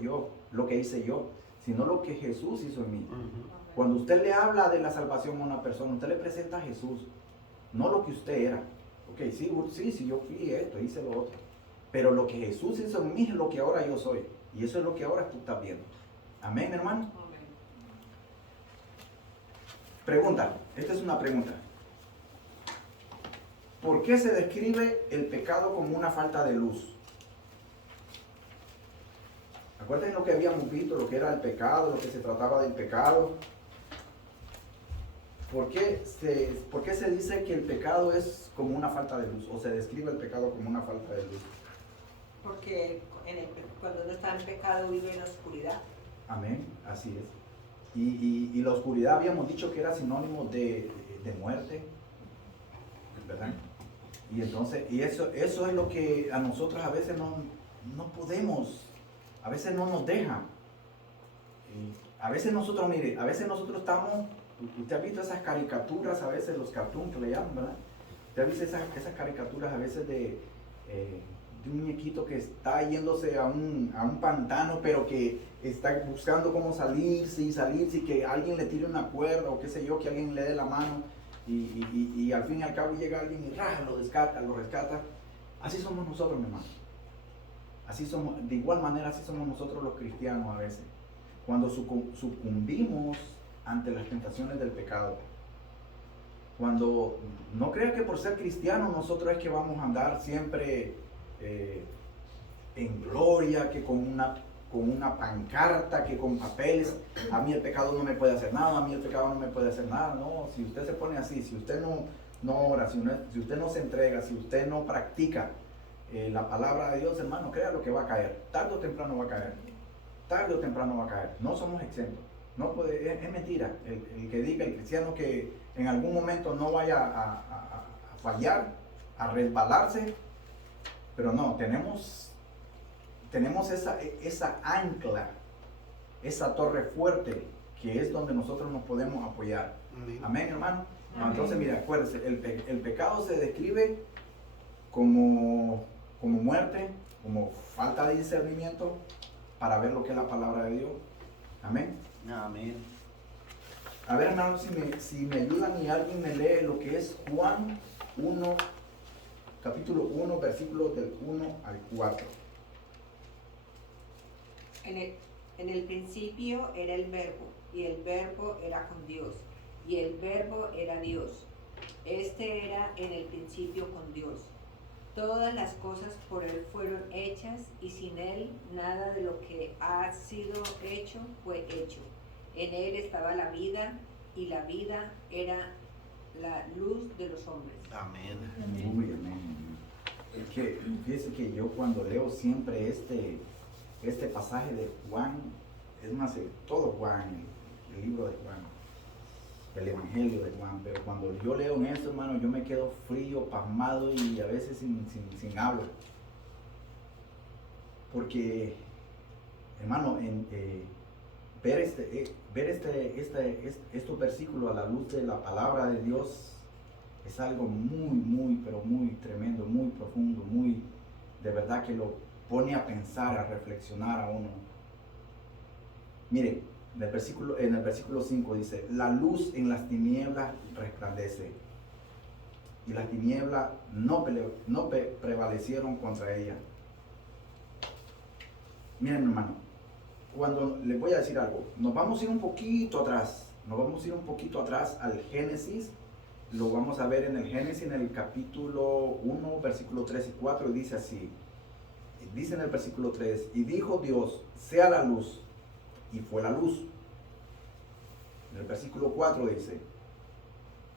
yo, lo que hice yo, sino lo que Jesús hizo en mí. Cuando usted le habla de la salvación a una persona, usted le presenta a Jesús, no lo que usted era. Ok, sí, yo fui esto, hice lo otro. Pero lo que Jesús hizo en mí es lo que ahora yo soy. Y eso es lo que ahora tú estás viendo. Amén, hermano. Amén. Pregunta, esta es una pregunta. ¿Por qué se describe el pecado como una falta de luz? Acuérdense lo que habíamos visto, lo que era el pecado, lo que se trataba del pecado. ¿Por qué se dice que el pecado es como una falta de luz? O se describe el pecado como una falta de luz. Porque cuando uno está en pecado vive en la oscuridad. Amén, así es. Y la oscuridad habíamos dicho que era sinónimo de muerte, ¿verdad? Y entonces, eso es lo que a nosotros a veces no podemos, a veces no nos deja. A veces nosotros estamos, usted ha visto esas caricaturas, a veces los cartoons que le llaman, ¿verdad? Usted ha visto esas caricaturas a veces de un muñequito que está yéndose a un pantano, pero que está buscando cómo salirse y que alguien le tire una cuerda o qué sé yo, que alguien le dé la mano y al fin y al cabo llega alguien y lo rescata. Así somos nosotros, mi hermano. Así somos, de igual manera, así somos nosotros los cristianos a veces. Cuando sucumbimos ante las tentaciones del pecado. Cuando no crea que por ser cristiano nosotros es que vamos a andar siempre en gloria, que con una pancarta, que con papeles, a mí el pecado no me puede hacer nada, a mí el pecado no me puede hacer nada. No, si usted se pone así, si usted no ora, si usted no se entrega, si usted no practica la palabra de Dios, hermano, crea lo que va a caer, tarde o temprano va a caer, tarde o temprano va a caer, no somos exentos. No puede, es mentira el que diga el cristiano que en algún momento no vaya a fallar, a resbalarse, pero no, tenemos esa ancla, esa torre fuerte que es donde nosotros nos podemos apoyar. Amén, hermano. Amén. Entonces, mira, acuérdense, el pecado se describe como muerte, como falta de discernimiento para ver lo que es la palabra de Dios. Amén. Amén. A ver, hermano, si me ayudan y alguien me lee lo que es Juan 1, capítulo 1, versículos del 1 al 4. En el principio era el Verbo, y el Verbo era con Dios, y el Verbo era Dios. Este era en el principio con Dios. Todas las cosas por Él fueron hechas, y sin Él nada de lo que ha sido hecho fue hecho. En Él estaba la vida, y la vida era la luz de los hombres. Amén. Uy, amén. Es que, fíjese que yo cuando leo siempre este pasaje de Juan, es más, todo Juan, el libro de Juan, el evangelio de Juan, pero cuando yo leo en esto, hermano, yo me quedo frío, pasmado y a veces sin habla. Porque, hermano, ver estos versículos a la luz de la palabra de Dios es algo muy, pero muy tremendo, muy profundo, muy, de verdad que lo pone a pensar, a reflexionar a uno. Mire, en el versículo 5 dice, la luz en las tinieblas resplandece, y las tinieblas no prevalecieron contra ella. Miren, hermano, cuando les voy a decir algo, nos vamos a ir un poquito atrás al Génesis. Lo vamos a ver en el Génesis, en el capítulo 1, versículo 3 y 4, y dice así. Dice en el versículo 3, y dijo Dios, sea la luz, y fue la luz. En el versículo 4 dice,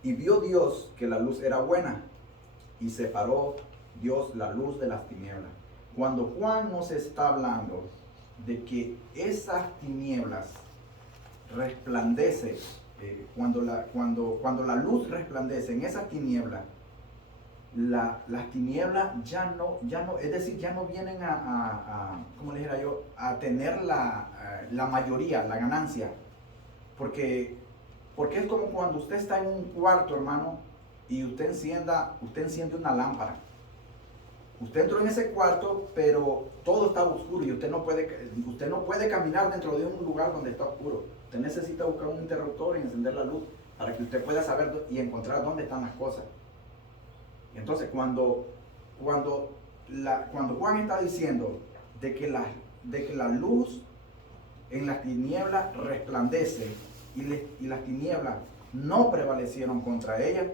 y vio Dios que la luz era buena, y separó Dios la luz de las tinieblas. Cuando Juan nos está hablando de que esas tinieblas resplandece, cuando la luz resplandece en esas tinieblas, las tinieblas ya no, es decir, ya no vienen ¿cómo le dijera yo? A tener la mayoría, la ganancia. Porque es como cuando usted está en un cuarto, hermano, y usted enciende una lámpara. Usted entró en ese cuarto, pero todo está oscuro y usted no puede caminar dentro de un lugar donde está oscuro. Usted necesita buscar un interruptor y encender la luz para que usted pueda saber y encontrar dónde están las cosas. Entonces, cuando Juan está diciendo de que la luz en las tinieblas resplandece y las tinieblas no prevalecieron contra ella,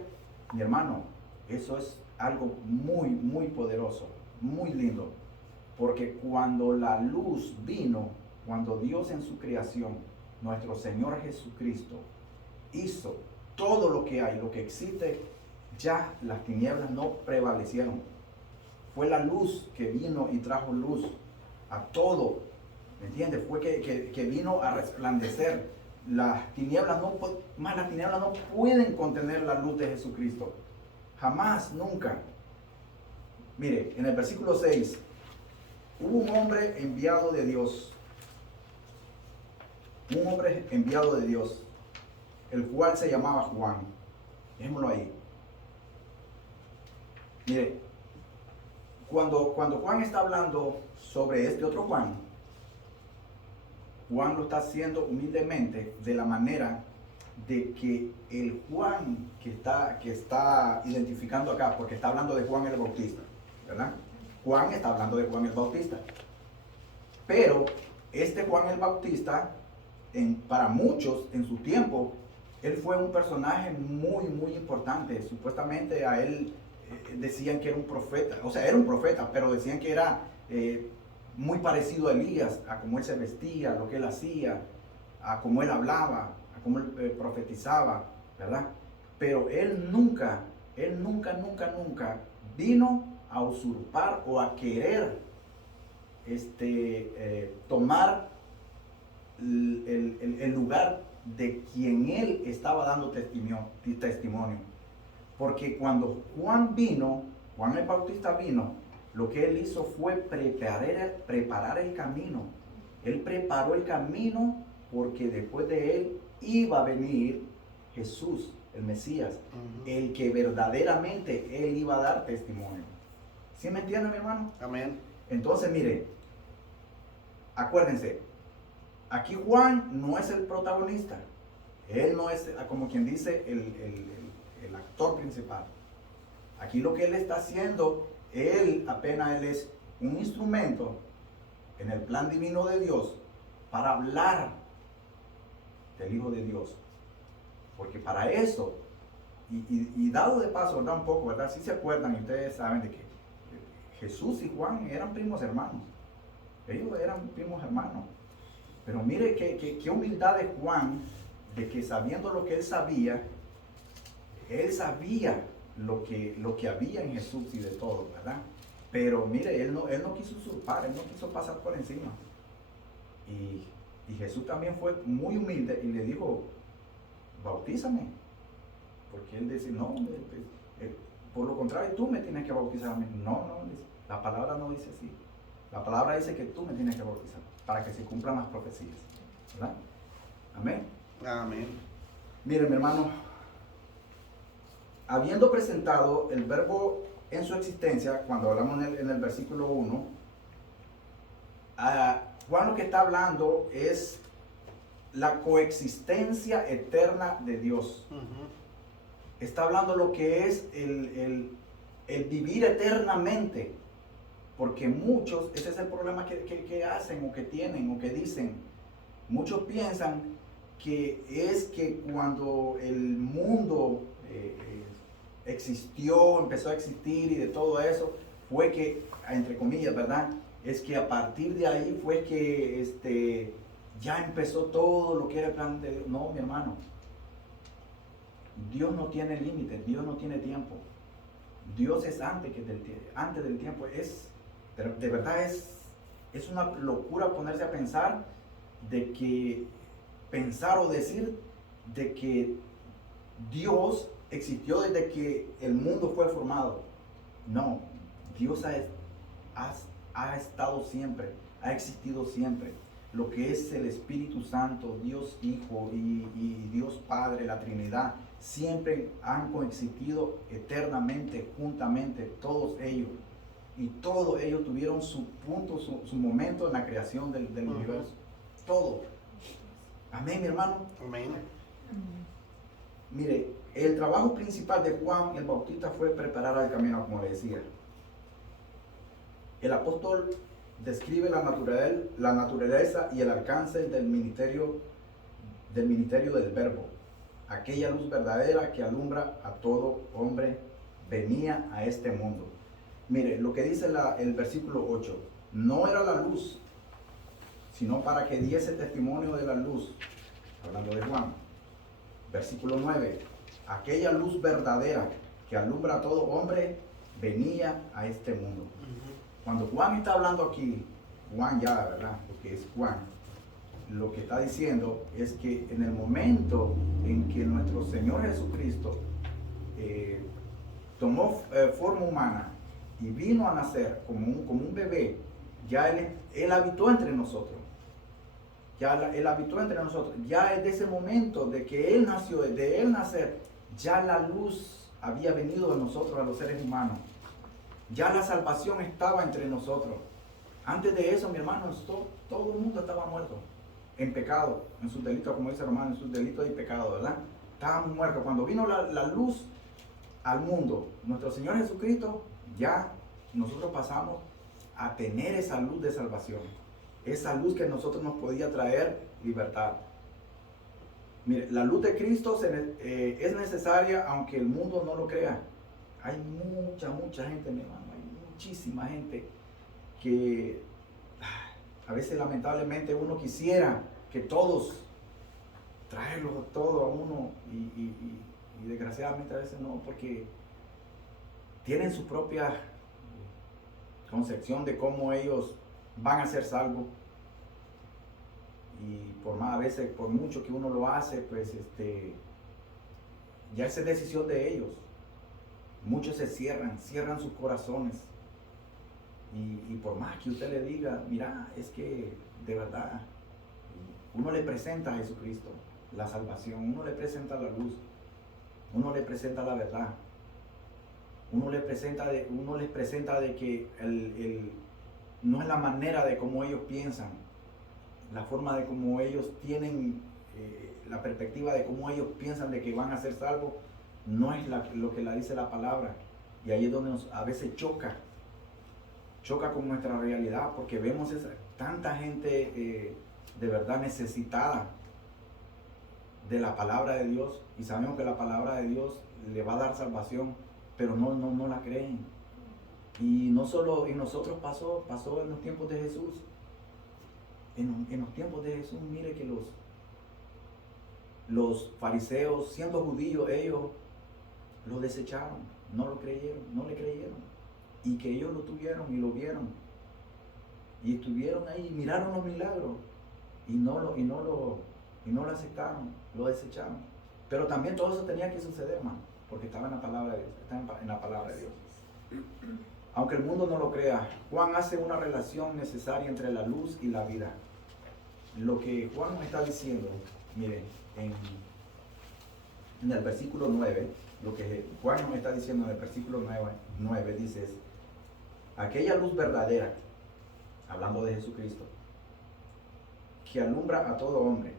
mi hermano, eso es algo muy poderoso, muy lindo, porque cuando la luz vino, cuando Dios en su creación, nuestro Señor Jesucristo, hizo todo lo que hay, lo que existe, ya las tinieblas no prevalecieron. Fue la luz que vino y trajo luz a todo, ¿me entiendes? Fue que vino a resplandecer. Las tinieblas no pueden contener la luz de Jesucristo. Jamás, nunca. Mire, en el versículo 6, hubo un hombre enviado de Dios, el cual se llamaba Juan. Dejémoslo ahí. Mire, cuando Juan está hablando sobre este otro Juan, Juan lo está haciendo humildemente de la manera de que el Juan que está identificando acá, porque está hablando de Juan el Bautista, ¿verdad? Juan está hablando de Juan el Bautista. Pero este Juan el Bautista, para muchos en su tiempo, él fue un personaje muy, muy importante. Supuestamente a él decían que era un profeta, o sea, era un profeta, pero decían que era muy parecido a Elías, a cómo él se vestía, a lo que él hacía, a cómo él hablaba, a cómo él profetizaba, ¿verdad? Pero él nunca vino a usurpar o a querer tomar el lugar de quien él estaba dando testimonio. Porque cuando Juan el Bautista vino, lo que él hizo fue preparar el camino. Él preparó el camino porque después de él iba a venir Jesús, el Mesías, el que verdaderamente él iba a dar testimonio. ¿Sí me entienden, mi hermano? Amén. Entonces, mire, acuérdense, aquí Juan no es el protagonista. Él no es, como quien dice, el actor principal. Aquí lo que él está haciendo, él es un instrumento en el plan divino de Dios para hablar del Hijo de Dios. Porque para eso, y dado de paso, ¿verdad? Un poco, ¿verdad? Si se acuerdan y ustedes saben de que Jesús y Juan eran primos hermanos. Ellos eran primos hermanos. Pero mire qué humildad de Juan, de que sabiendo lo que él sabía lo que había en Jesús y de todo, ¿verdad? Pero mire, él no quiso usurpar, él no quiso pasar por encima. Y Jesús también fue muy humilde y le dijo, bautízame. Porque él dice, no, por lo contrario, tú me tienes que bautizar a mí. No, la palabra no dice así. La palabra dice que tú me tienes que bautizar para que se cumplan las profecías, ¿verdad? Amén. Amén. Miren, mi hermano, habiendo presentado el verbo en su existencia, cuando hablamos en el versículo 1, Juan lo que está hablando es la coexistencia eterna de Dios. Está hablando lo que es el vivir eternamente. Porque muchos, ese es el problema que hacen o que tienen o que dicen. Muchos piensan que es que cuando el mundo empezó a existir y de todo eso, fue que, entre comillas, ¿verdad? Es que a partir de ahí fue que ya empezó todo lo que era el plan de Dios. No, mi hermano. Dios no tiene límites, Dios no tiene tiempo. Dios es antes del tiempo. De verdad es una locura ponerse a pensar pensar o decir de que Dios existió desde que el mundo fue formado. No, Dios ha estado siempre, ha existido siempre. Lo que es el Espíritu Santo, Dios Hijo y Dios Padre, la Trinidad, siempre han coexistido eternamente, juntamente, todos ellos. Y todos ellos tuvieron su punto, su momento en la creación del universo. Todo. Amén, mi hermano. Amén. Mire, el trabajo principal de Juan el Bautista fue preparar el camino, como le decía. El apóstol describe la naturaleza y el alcance del ministerio del Verbo. Aquella luz verdadera que alumbra a todo hombre venía a este mundo. Mire, lo que dice el versículo 8, no era la luz, sino para que diese testimonio de la luz, hablando de Juan. Versículo 9, aquella luz verdadera que alumbra a todo hombre venía a este mundo. Cuando Juan está hablando aquí, Juan ya, ¿verdad? Porque es Juan, lo que está diciendo es que en el momento en que nuestro Señor Jesucristo tomó forma humana y vino a nacer como un bebé, ya él habitó entre nosotros. Él habitó entre nosotros. Ya desde ese momento de que Él nació, de Él nacer, ya la luz había venido a nosotros, a los seres humanos. Ya la salvación estaba entre nosotros. Antes de eso, mi hermano, todo el mundo estaba muerto en pecado, en sus delitos, como dice Romano, en sus delitos y pecados, ¿verdad? Estaban muertos. Cuando vino la luz al mundo, nuestro Señor Jesucristo, ya nosotros pasamos a tener esa luz de salvación. Esa luz que a nosotros nos podía traer libertad. Mire, la luz de Cristo es necesaria aunque el mundo no lo crea. Hay mucha gente, mi hermano, hay muchísima gente que a veces lamentablemente uno quisiera que todos, traerlo todo a uno y desgraciadamente a veces no, porque tienen su propia concepción de cómo ellos van a ser salvos. Y por más, a veces, por mucho que uno lo hace, pues ya esa es decisión de ellos. Muchos se cierran sus corazones. Y por más que usted le diga, mira, es que de verdad, uno le presenta a Jesucristo la salvación, uno le presenta la luz, uno le presenta la verdad, uno les presenta de que no es la manera de cómo ellos piensan, la forma de cómo ellos tienen, la perspectiva de cómo ellos piensan de que van a ser salvos, no es lo que la dice la palabra. Y ahí es donde a veces choca con nuestra realidad, porque vemos tanta gente de verdad necesitada de la palabra de Dios, y sabemos que la palabra de Dios le va a dar salvación, pero no la creen. Y no solo en nosotros pasó en los tiempos de Jesús. En los tiempos de Jesús, mire que los fariseos, siendo judíos, ellos lo desecharon, no lo creyeron, no le creyeron. Y que ellos lo tuvieron y lo vieron. Y estuvieron ahí, miraron los milagros y no lo aceptaron, lo desecharon. Pero también todo eso tenía que suceder, hermano, porque estaba en la palabra de Dios, está en la palabra de Dios. Aunque el mundo no lo crea, Juan hace una relación necesaria entre la luz y la vida. Lo que Juan nos está diciendo, miren, en el versículo 9, lo que Juan nos está diciendo en el versículo 9 dice, aquella luz verdadera, hablando de Jesucristo, que alumbra a todo hombre,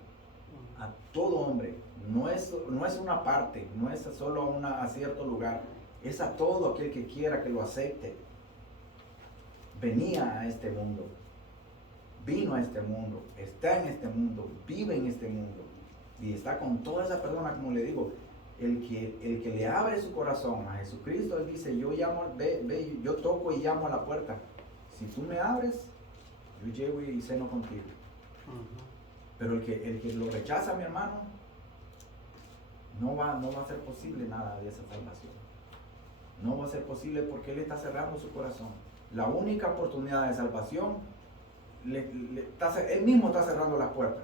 no es una parte, no es solo a cierto lugar, es a todo aquel que quiera que lo acepte. Venía a este mundo, vino a este mundo, está en este mundo, vive en este mundo, y está con toda esa persona, como le digo, el que le abre su corazón a Jesucristo. Él dice, yo toco y llamo a la puerta. Si tú me abres, yo llego y ceno contigo. Pero el que lo rechaza, mi hermano, no va a ser posible nada de esa salvación. No va a ser posible porque él está cerrando su corazón. La única oportunidad de salvación, él mismo está cerrando las puertas.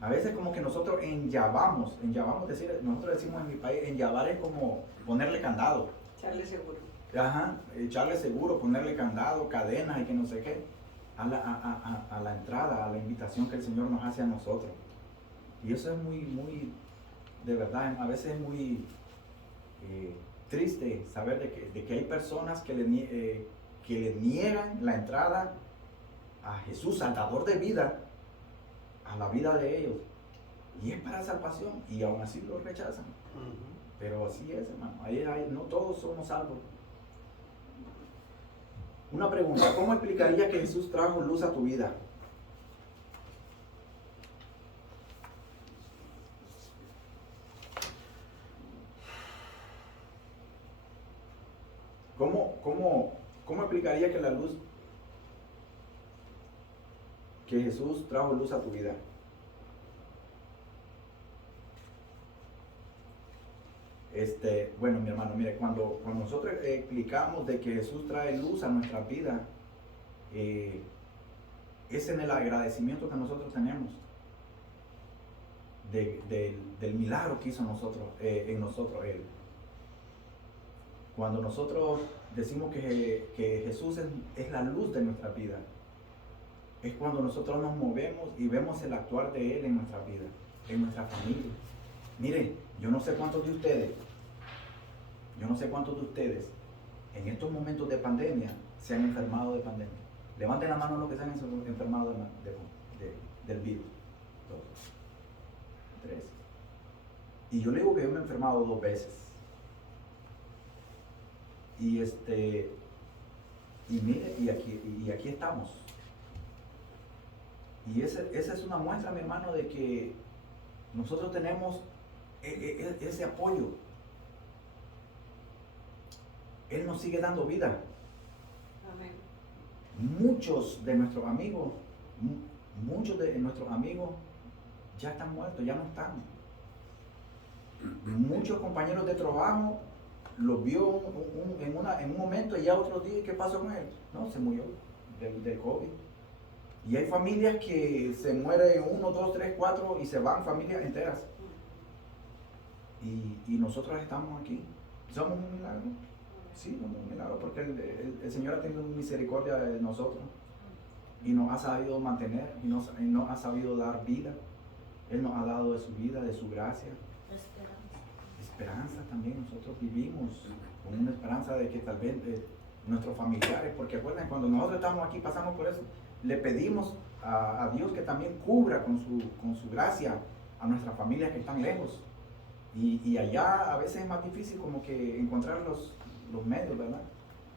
A veces como que nosotros nosotros decimos en mi país, enllavar es como ponerle candado. Echarle seguro. Ajá, echarle seguro, ponerle candado, cadenas y que no sé qué, a la entrada, a la invitación que el Señor nos hace a nosotros. Y eso es muy, de verdad, a veces es muy triste saber de que hay personas que le niegan la entrada a Jesús, Salvador de vida, a la vida de ellos, y es para salvación, y aún así lo rechazan. Pero así es, hermano, no todos somos salvos. Una pregunta, ¿cómo explicaría que Jesús trajo luz a tu vida? ¿Cómo explicaría que que Jesús trajo luz a tu vida? Bueno, mi hermano, mire, cuando nosotros explicamos de que Jesús trae luz a nuestra vida, es en el agradecimiento que nosotros tenemos del milagro que hizo en nosotros Él. Cuando nosotros decimos que Jesús es la luz de nuestra vida, es cuando nosotros nos movemos y vemos el actuar de Él en nuestra vida, en nuestra familia. Mire, yo no sé cuántos de ustedes en estos momentos de pandemia se han enfermado de pandemia? Levanten la mano los que se han enfermado del virus. 2, 3. Y yo le digo que yo me he enfermado 2 veces. Y mire, y aquí estamos. Y esa es una muestra, mi hermano, de que nosotros tenemos ese apoyo. Él nos sigue dando vida. Amén. Muchos de nuestros amigos ya están muertos, ya no están. Muchos compañeros de trabajo los vio en un momento y ya otro día, ¿qué pasó con él? No, se murió del COVID. Y hay familias que se mueren 1, 2, 3, 4 y se van familias enteras. Y nosotros estamos aquí. Somos un milagro. Sí, somos un milagro porque el Señor ha tenido misericordia de nosotros y nos ha sabido mantener y nos ha sabido dar vida. Él nos ha dado de su vida, de su gracia. Esperanza también. Nosotros vivimos con una esperanza de que tal vez nuestros familiares, porque acuerden, cuando nosotros estamos aquí pasamos por eso, le pedimos a Dios que también cubra con su gracia a nuestras familias que están lejos. Y allá a veces es más difícil como que encontrar los medios, ¿verdad?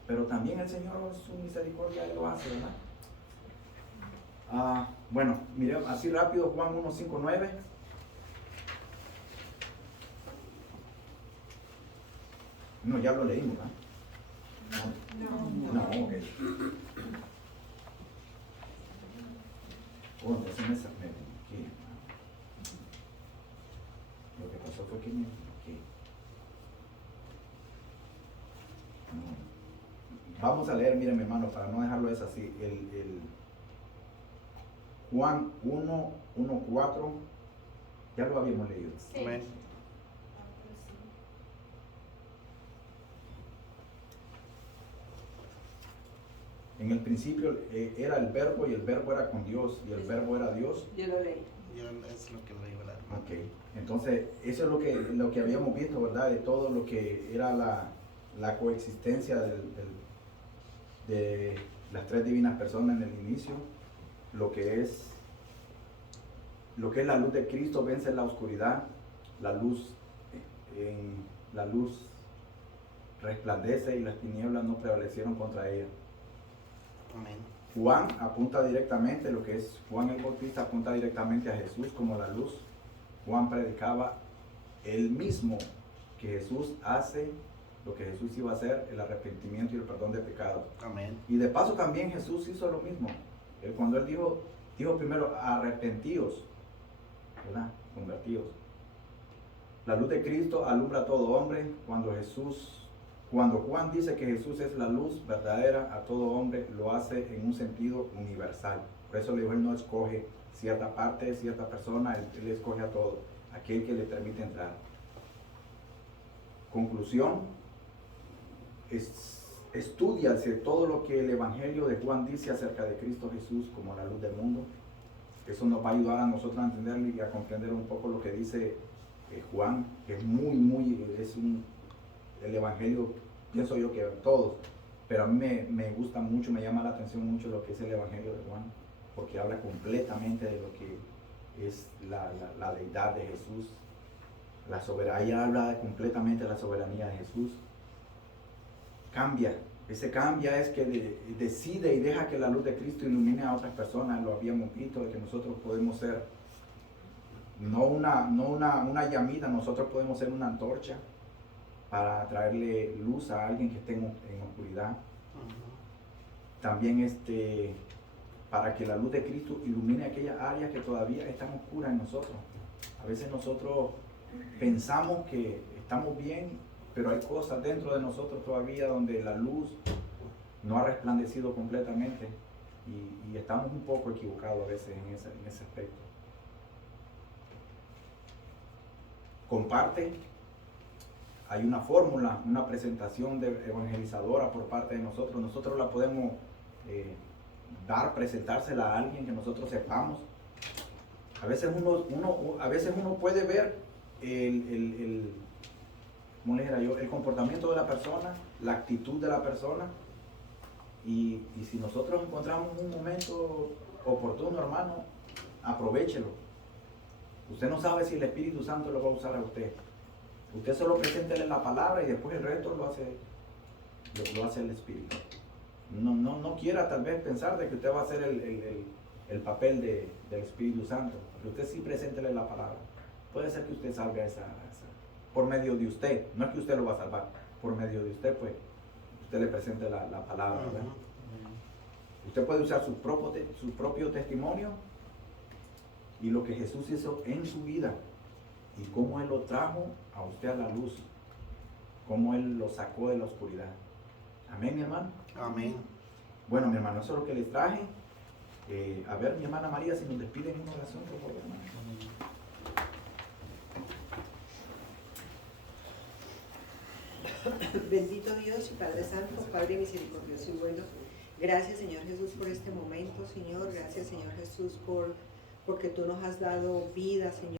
Pero también el Señor, su misericordia, Él lo hace, ¿verdad? Bueno, mire, así rápido, Juan 1, 5, 9. No, ya lo leímos, ¿verdad? No, ok. Oh, entonces me aquí. Lo que pasó fue que me equivoqué. Vamos a leer, miren, mi hermano, para no dejarlo es así. El Juan 1, 1, 4, ya lo habíamos leído. Sí. Amén. En el principio era el verbo y el verbo era con Dios y el verbo era Dios. Yo lo leí. Es lo que le digo, ¿verdad? Ok, entonces eso es lo que habíamos visto, ¿verdad? De todo lo que era la coexistencia de las 3 divinas personas en el inicio, lo que es la luz de Cristo vence la oscuridad, la luz resplandece y las tinieblas no prevalecieron contra ella. Amén. Juan apunta directamente, lo que es Juan el Bautista apunta directamente a Jesús como la luz. Juan predicaba él mismo que Jesús hace lo que Jesús iba a hacer, el arrepentimiento y el perdón de pecados. Amén. Y de paso también Jesús hizo lo mismo. Cuando él dijo primero arrepentíos, ¿verdad? Convertíos. La luz de Cristo alumbra a todo hombre. Cuando Juan dice que Jesús es la luz verdadera a todo hombre, lo hace en un sentido universal. Por eso le digo, él no escoge cierta parte, cierta persona, él escoge a todo, aquel que le permite entrar. Conclusión, estudiase todo lo que el Evangelio de Juan dice acerca de Cristo Jesús como la luz del mundo. Eso nos va a ayudar a nosotros a entender y a comprender un poco lo que dice Juan, que es el Evangelio, pienso yo que todos, pero a mí me gusta mucho, me llama la atención mucho lo que es el Evangelio de Juan, porque habla completamente de lo que es la deidad de Jesús, la soberanía, habla completamente de la soberanía de Jesús. Ese cambia es que decide y deja que la luz de Cristo ilumine a otras personas. Lo habíamos visto, de que nosotros podemos ser no una llamita, nosotros podemos ser una antorcha para traerle luz a alguien que esté en oscuridad. También para que la luz de Cristo ilumine aquellas áreas que todavía están oscuras en nosotros. A veces nosotros pensamos que estamos bien, pero hay cosas dentro de nosotros todavía donde la luz no ha resplandecido completamente y estamos un poco equivocados a veces en ese aspecto. Comparte. Hay una fórmula, una presentación evangelizadora por parte de nosotros. Nosotros la podemos presentársela a alguien que nosotros sepamos. A veces uno puede ver como le dijera yo, el comportamiento de la persona, la actitud de la persona. Y si nosotros encontramos un momento oportuno, hermano, aprovéchelo. Usted no sabe si el Espíritu Santo lo va a usar a usted. Usted solo preséntele la palabra y después el resto lo hace el Espíritu. No quiera tal vez pensar de que usted va a hacer el papel del Espíritu Santo, pero usted sí preséntele la palabra. Puede ser que usted salga por medio de usted, no es que usted lo va a salvar, por medio de usted, pues usted le presente la palabra, ¿verdad? Usted puede usar su propio testimonio y lo que Jesús hizo en su vida y cómo Él lo trajo a usted a la luz, cómo Él lo sacó de la oscuridad. Amén, mi hermano. Amén. Bueno, mi hermano, eso es lo que les traje. A ver, mi hermana María, si nos despide en una oración, por favor, hermano. Bendito Dios y Padre Santo, Padre misericordioso y bueno. Gracias, Señor Jesús, por este momento, Señor. Gracias, Señor Jesús, porque tú nos has dado vida, Señor.